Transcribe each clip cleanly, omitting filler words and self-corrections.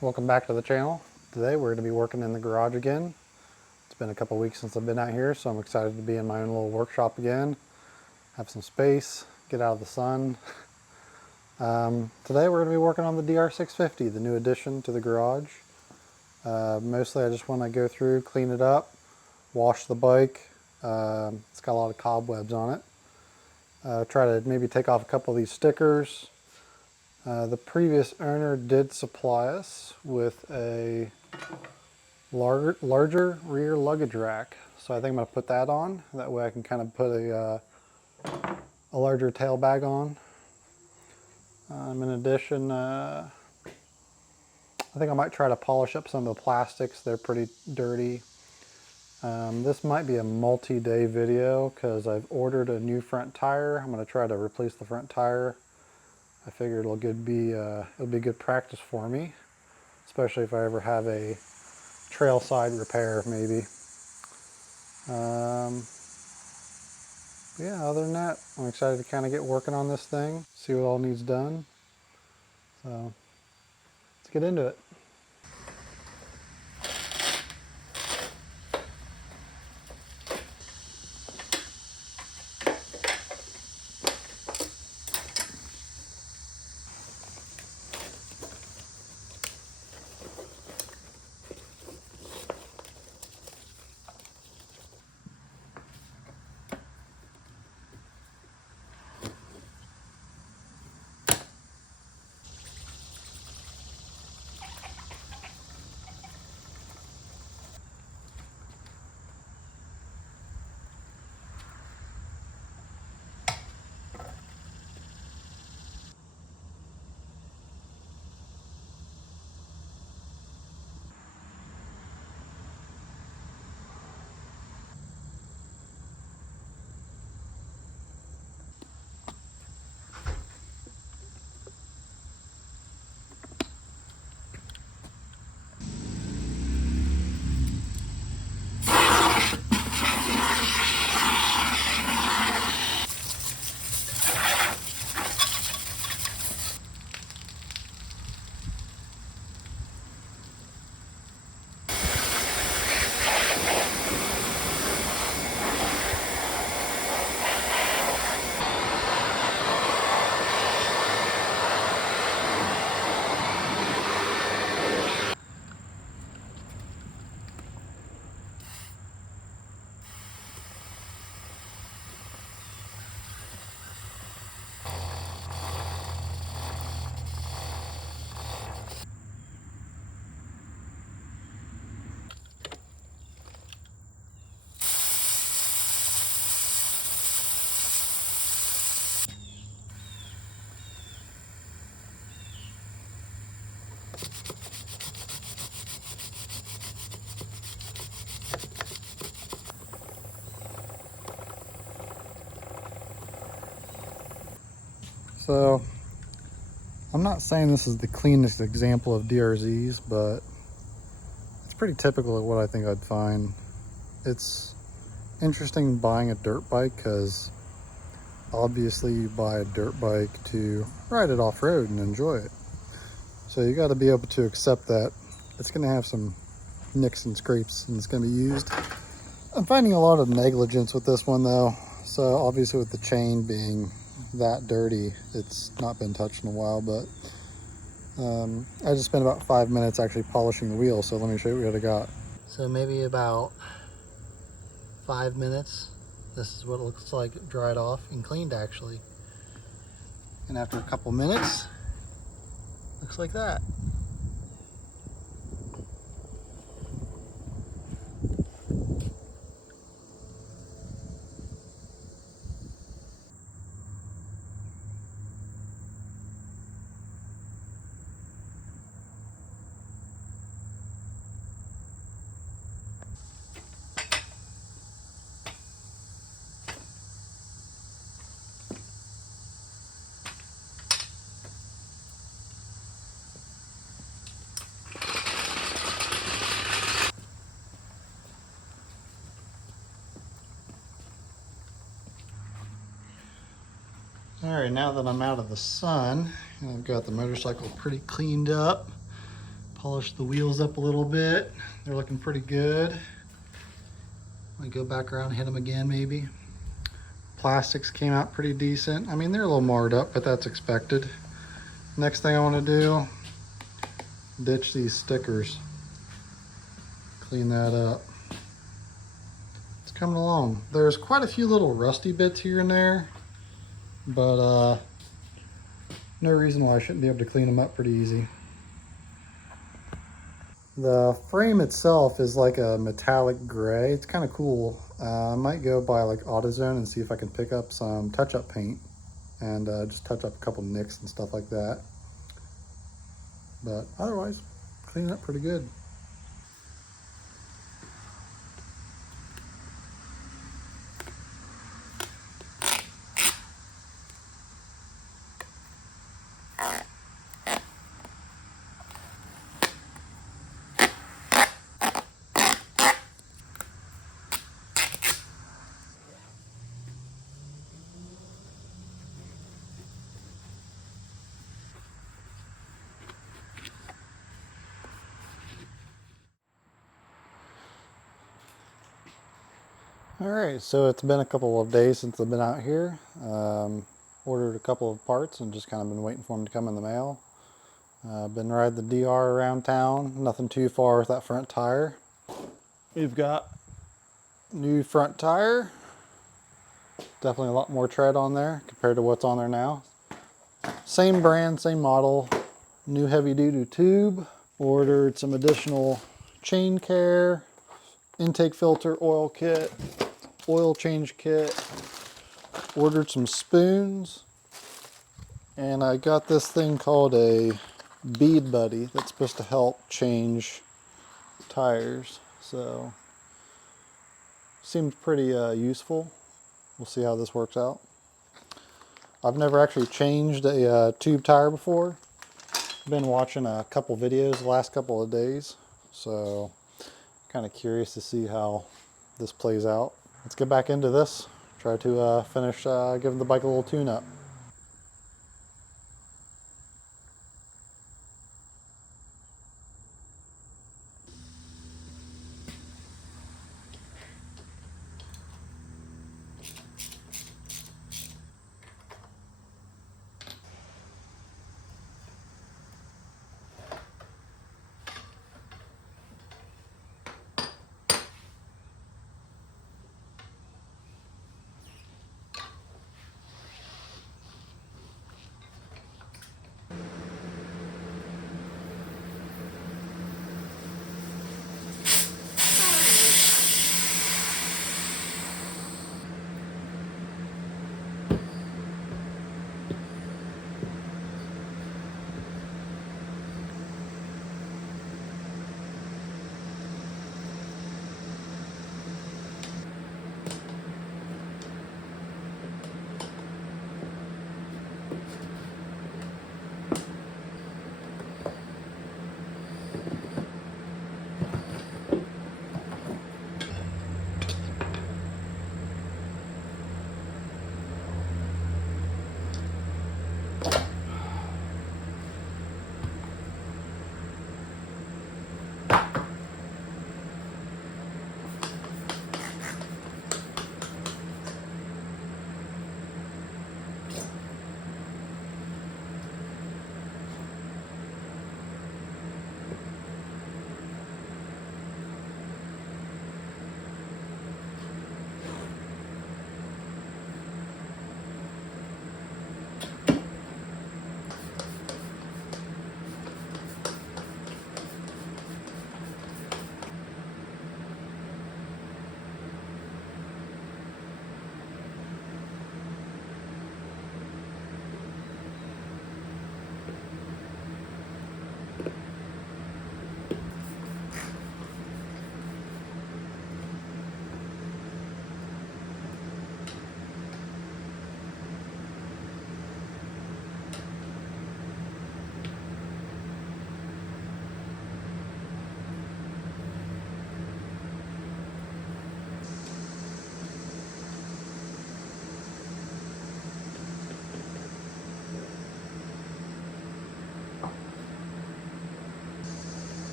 Welcome back to the channel. Today we're going to be working in the garage again. It's been a couple weeks since I've been out here, so I'm excited to be in my own little workshop again. Have some space, get out of the sun. Today we're going to be working on the DR650, the new addition to the garage. Mostly I just want to go through, clean it up, wash the bike. It's got a lot of cobwebs on it. Try to maybe take off a couple of these stickers. The previous owner did supply us with a larger rear luggage rack, so I think I'm going to put that on. That way I can kind of put a larger tail bag on. In addition, I think I might try to polish up some of the plastics. They're pretty dirty. This might be a multi-day video because I've ordered a new front tire. I'm going to try to replace the front tire. I figured it'll be good practice for me, especially if I ever have a trail side repair maybe. Yeah, other than that, I'm excited to kind of get working on this thing, see what all needs done. So let's get into it. So I'm not saying this is the cleanest example of DRZs, but it's pretty typical of what I think I'd find. It's interesting buying a dirt bike because obviously you buy a dirt bike to ride it off-road and enjoy it. So you got to be able to accept that it's going to have some nicks and scrapes and it's going to be used. I'm finding a lot of negligence with this one though. So obviously with the chain being that dirty, it's not been touched in a while, but I just spent about 5 minutes actually polishing the wheel. So let me show you what I got. So maybe about 5 minutes. This is what it looks like dried off and cleaned actually. And after a couple minutes, looks like that. All right, now that I'm out of the sun, and I've got the motorcycle pretty cleaned up, Polish the wheels up a little bit. They're looking pretty good. I go back around and hit them again maybe. Plastics came out pretty decent. I mean, they're a little marred up, but that's expected. Next thing I want to do, ditch these stickers. Clean that up. It's coming along. There's quite a few little rusty bits here and there, but no reason why I shouldn't be able to clean them up pretty easy. The frame itself is like a metallic gray. It's kind of cool. I might go by like AutoZone and see if I can pick up some touch-up paint and just touch up a couple nicks and stuff like that. But otherwise, clean it up pretty good. Alright, so it's been a couple of days since I've been out here. Ordered a couple of parts and just kind of been waiting for them to come in the mail. Been riding the DR around town, nothing too far with that front tire. We've got new front tire. Definitely a lot more tread on there compared to what's on there now. Same brand, same model, new heavy duty tube. Ordered some additional chain care, intake filter oil kit, oil change kit, ordered some spoons, and I got this thing called a bead buddy that's supposed to help change tires. So seems pretty useful. We'll see how this works out. I've never actually changed a tube tire before. Been watching a couple videos the last couple of days, so kind of curious to see how this plays out. Let's get back into this. Try to finish giving the bike a little tune up.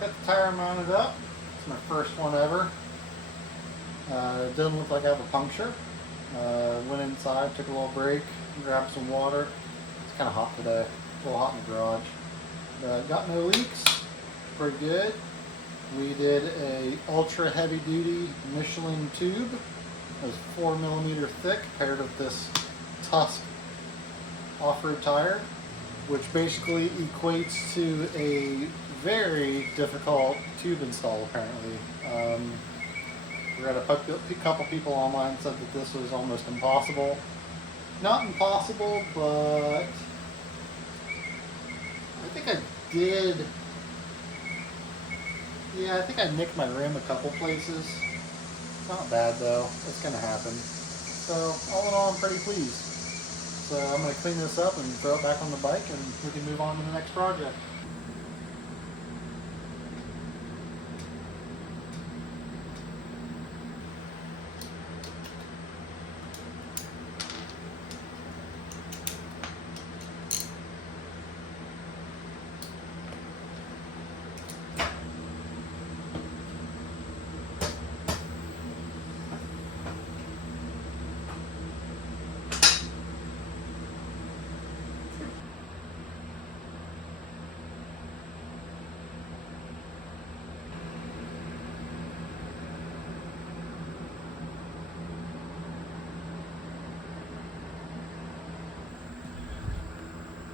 got the tire mounted up. It's my first one ever. It doesn't look like I have a puncture. Went inside, took a little break, grabbed some water. It's kind of hot today, a little hot in the garage. Got no leaks, pretty good. We did a ultra heavy duty Michelin tube. It was 4mm thick, paired with this Tusk off-road tire, which basically equates to a very difficult tube install apparently. We read a couple people online said that this was almost impossible. Not impossible, but I think I did. Yeah, I think I nicked my rim a couple places. Not bad though, it's gonna happen. So all in all, I'm pretty pleased. So I'm gonna clean this up and throw it back on the bike and we can move on to the next project.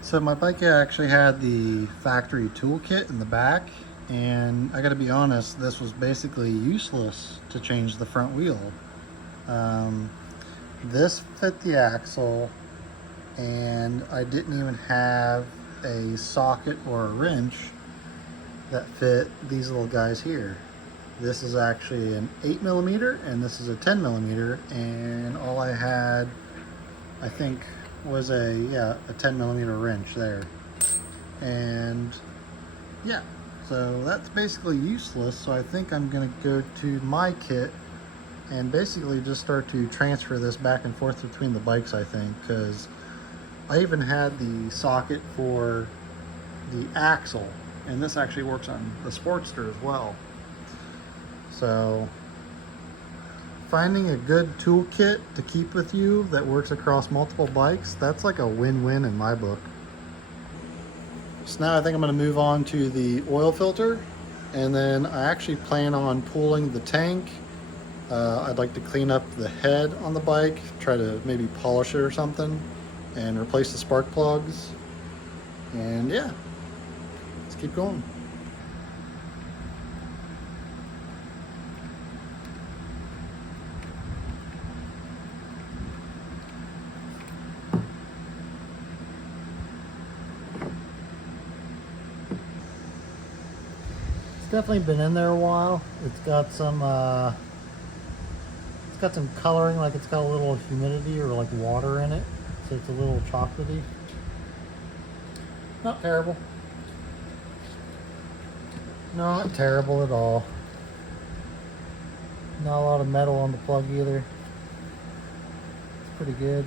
So my bike actually had the factory toolkit in the back, and I gotta be honest, this was basically useless to change the front wheel. This fit the axle, and I didn't even have a socket or a wrench that fit these little guys here. This is actually an 8mm and this is a 10mm, and all I had, I think, was a 10mm wrench there. And yeah, so that's basically useless. So I think I'm gonna go to my kit and basically just start to transfer this back and forth between the bikes, I think, because I even had the socket for the axle, and this actually works on the Sportster as well. So finding a good toolkit to keep with you that works across multiple bikes, that's like a win-win in my book. So now I think I'm going to move on to the oil filter, and then I actually plan on pulling the tank. I'd like to clean up the head on the bike, try to maybe polish it or something, and replace the spark plugs. And yeah, let's keep going. It's definitely been in there a while. It's got some coloring, like it's got a little humidity or like water in it, so it's a little chocolatey. Not terrible. Not terrible at all. Not a lot of metal on the plug either. It's pretty good.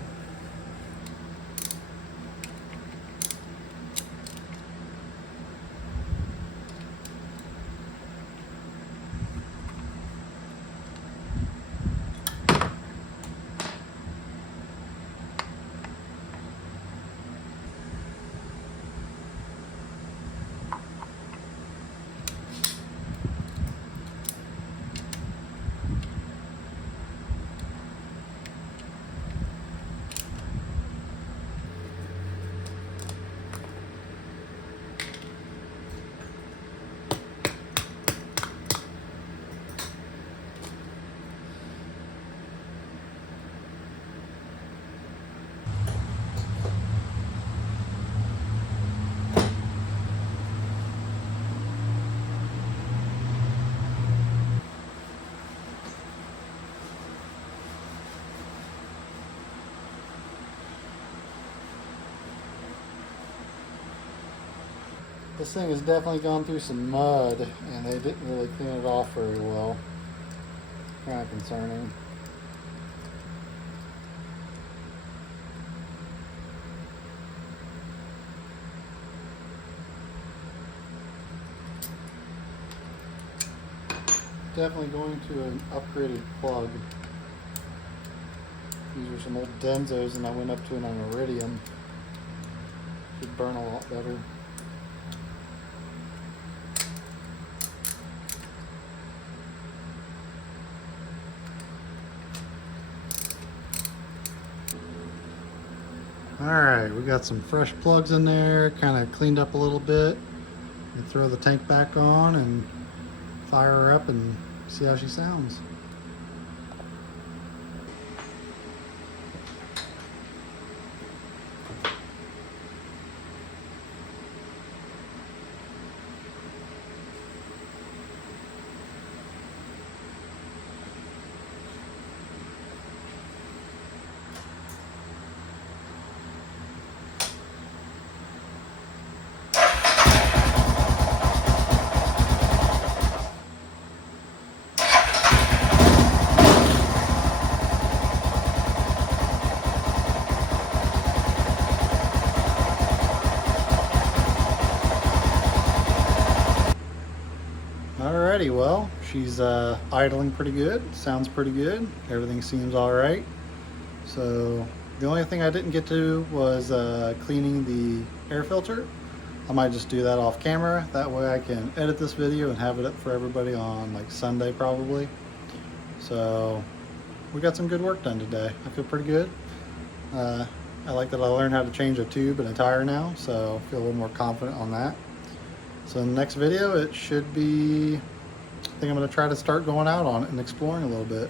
This thing has definitely gone through some mud, and they didn't really clean it off very well. Kind of concerning. definitely going to an upgraded plug. These are some old Denzos and I went up to an Iridium. Should burn a lot better. Alright, we got some fresh plugs in there, kind of cleaned up a little bit. And throw the tank back on and fire her up and see how she sounds. Alrighty, well, she's idling pretty good, sounds pretty good, everything seems alright. So the only thing I didn't get to was cleaning the air filter. I might just do that off camera, that way I can edit this video and have it up for everybody on like Sunday probably. So we got some good work done today. I feel pretty good. I like that I learned how to change a tube and a tire now, so I feel a little more confident on that. So in the next video, it should be, I think I'm going to try to start going out on it and exploring a little bit.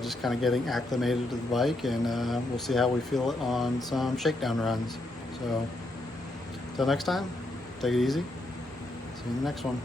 Just kind of getting acclimated to the bike, and we'll see how we feel it on some shakedown runs. So until next time, take it easy. See you in the next one.